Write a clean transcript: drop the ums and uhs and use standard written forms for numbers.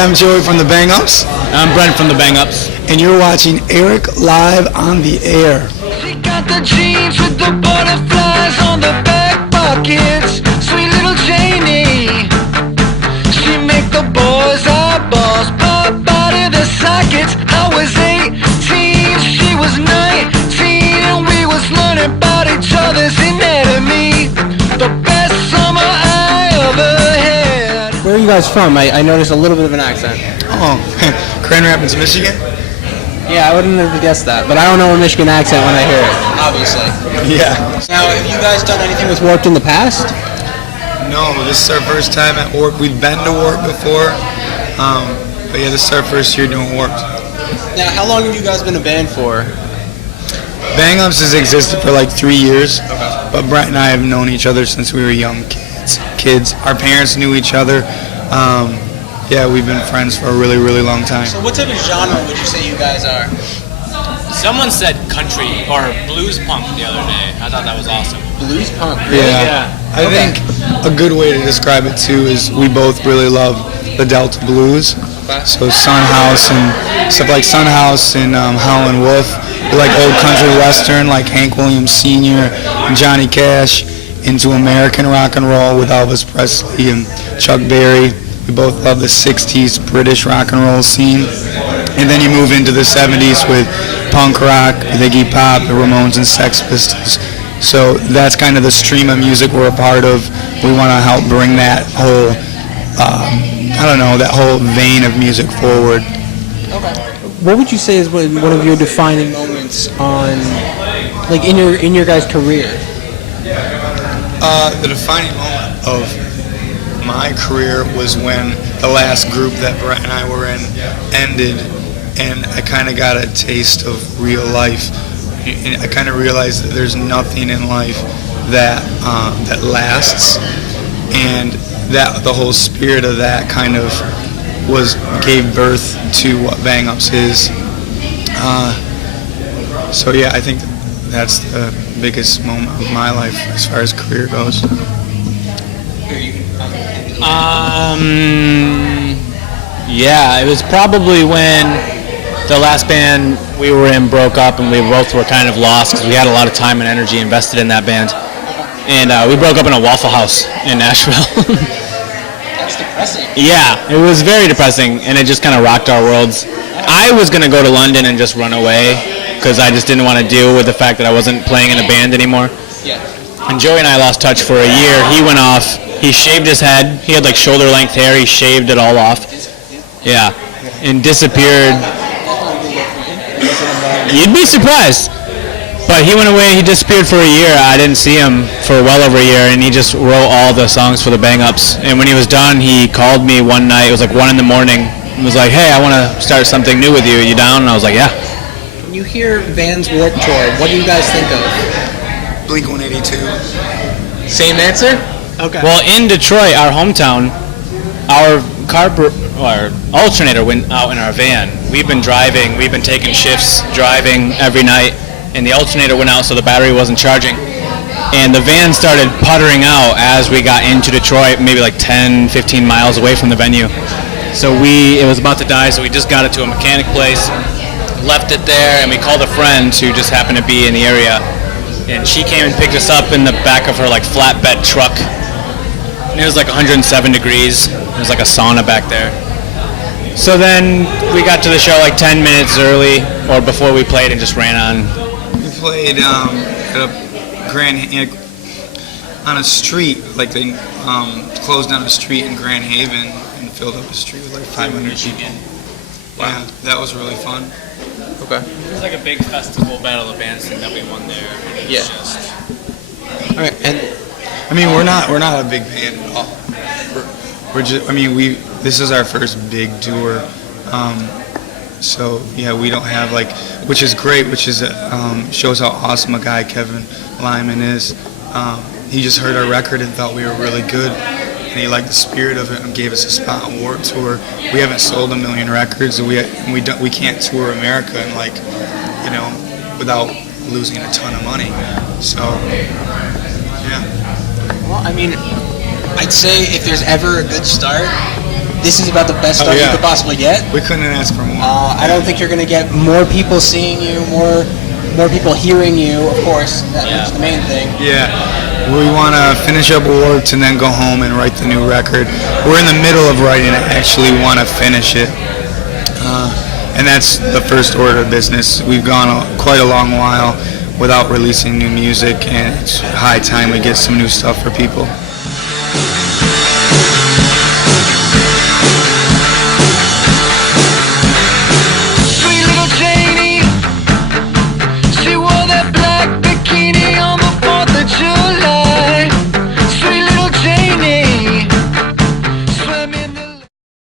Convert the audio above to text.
I'm Joey from the Bangups. I'm Brent from the Bangups. And you're watching Eric live on the air. She got the jeans with the butterflies on the back pockets. Sweet little Janie. She make the boys' eyeballs pop out of their sockets. I was 18, she was 19, and we was learning about each other's anatomy. The best summer I ever had. Where are you guys from? I noticed a little bit of an accent. Oh, Grand Rapids, Michigan? Yeah, I wouldn't have guessed that, but I don't know a Michigan accent when I hear it, obviously. Yeah. Now, have you guys done anything with Warped in the past? No, this is our first time at Warped. We've been to Warped before, but yeah, this is our first year doing Warped. Now, how long have you guys been a band for? Bangups has existed for like 3 years, but Brett and I have known each other since we were young kids. Our parents knew each other. Yeah, we've been friends for a really, really long time. So what type of genre would you say you guys are? Someone said country or blues punk the other day. I thought that was awesome. Blues punk, really? Yeah. I think a good way to describe it too is we both really love the Delta blues. So Sun House and stuff like Sun House and Howlin' Wolf. We like old country western like Hank Williams Sr. and Johnny Cash, into American rock and roll with Elvis Presley and Chuck Berry. We both love the 60s British rock and roll scene. And then you move into the 70s with punk rock, with Iggy Pop, the Ramones, and Sex Pistols. So that's kind of the stream of music we're a part of. We want to help bring that whole, that whole vein of music forward. Okay. What would you say is one of your defining moments in your guys' career? The defining moment of my career was when the last group that Brett and I were in ended, and I kind of got a taste of real life. And I kind of realized that there's nothing in life that lasts, and that the whole spirit of that kind of gave birth to what Bangups is. So yeah, I think that's the biggest moment of my life as far as career goes. Yeah, it was probably when the last band we were in broke up, and we both were kind of lost because we had a lot of time and energy invested in that band. And we broke up in a Waffle House in Nashville. That's depressing. Yeah, it was very depressing, and it just kind of rocked our worlds. I was going to go to London and just run away because I just didn't want to deal with the fact that I wasn't playing in a band anymore. Yeah. And Joey and I lost touch for a year. He went off. He shaved his head. He had like shoulder-length hair. He shaved it all off. Yeah. And disappeared. You'd be surprised. But he went away. He disappeared for a year. I didn't see him for well over a year, and he just wrote all the songs for the Bangups. And when he was done, he called me one night. It was like 1 a.m. and was like, "Hey, I want to start something new with you. Are you down?" And I was like, "Yeah." When you hear Vans Warped Tour, what do you guys think of? Blink 182. Same answer? Okay. Well, in Detroit, our hometown, our alternator went out in our van. We've been driving. We've been taking shifts driving every night, and the alternator went out, so the battery wasn't charging. And the van started puttering out as we got into Detroit, maybe like 10, 15 miles away from the venue. So it was about to die, so we just got it to a mechanic place, left it there, and we called a friend who just happened to be in the area. And she came and picked us up in the back of her like flatbed truck. And it was like 107 degrees. There was like a sauna back there. So then we got to the show like 10 minutes early, or before we played, and just ran on. We played at a on a street, like they closed down a street in Grand Haven and filled up a street with like 500 people. Wow. Yeah, that was really fun. Okay. It was like a big festival battle of bands thing that we won there. And it was just... All right, and I mean, we're not a big band at all. We're just, I mean, this is our first big tour. So yeah, we don't have like, which is great, which is shows how awesome a guy Kevin Lyman is. He just heard our record and thought we were really good, and he liked the spirit of it and gave us a spot on Warped Tour. We haven't sold 1 million records, and we can't tour America and like, you know, without losing a ton of money. So yeah. Well, I mean, I'd say if there's ever a good start, this is about the best Oh, start yeah. you could possibly get. We couldn't ask for more. I don't think you're going to get more people seeing you, more people hearing you, of course. That's the main thing. Yeah, we want to finish up Warped and then go home and write the new record. We're in the middle of writing it, actually want to finish it. And that's the first order of business. We've gone quite a long while without releasing new music, and it's high time we get some new stuff for people.